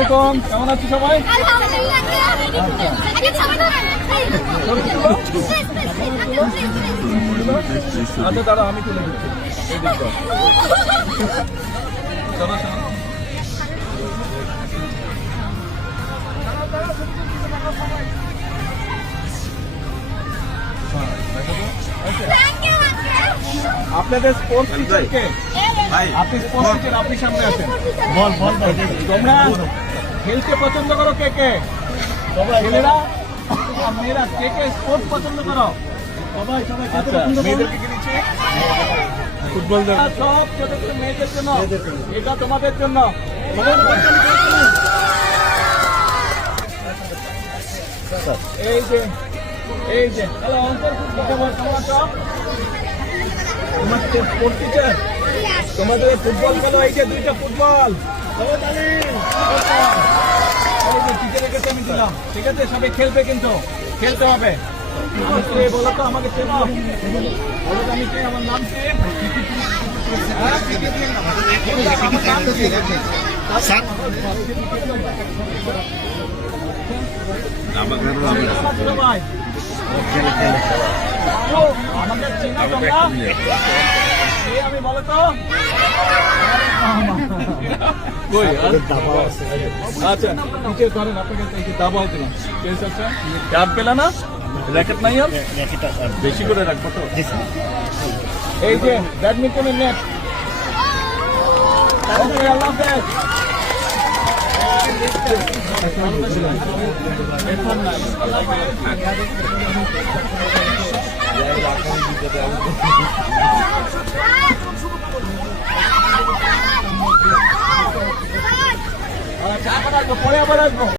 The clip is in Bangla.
আলাইকুম, কেমন আছো সবাই? আচ্ছা দাঁড়া, আমি তুলে দিচ্ছি। চলো চলো। আপনাদের স্পোর্টস টিচারকে, আপনি স্পোর্টস টিচার, আপনি সামনে আছেন। বল বল তোমরা খেলতে পছন্দ করো কে কে? ছেলেরা আর মেয়েরা কে কে স্পোর্টস পছন্দ করো? সবাই সবাই। মেয়েদেরকে কি দিচ্ছি? ফুটবল। সব ছোট ছোট মেয়েদের জন্য, এটা তোমাদের জন্য। এই যে এই যে হ্যালো অন্তর, তোমার সব তোমার স্পোর্টস টিচার, তোমাদের ফুটবল খেলো। এই যে 2টা ফুটবল টিচারের কাছে আমি দিলাম, ঠিক আছে? সবাই খেলবে, কিন্তু খেলতে হবে। বলো তো আমাকে চেনো? বলো তো আমি কে, আমার নাম কি? আমাদের চেনা তোমরা? আমি বলো তো। আচ্ছা টিচার করেন, আপনাকে দাবাও দিলাম। ক্যাপ পেলে না? র্যাকেট নাই? আর বেশি করে রাখবো তো। এই যে ব্যাডমিন্টনের নেট। আল্লাহ হাফেজ। পরে আবার আসবো।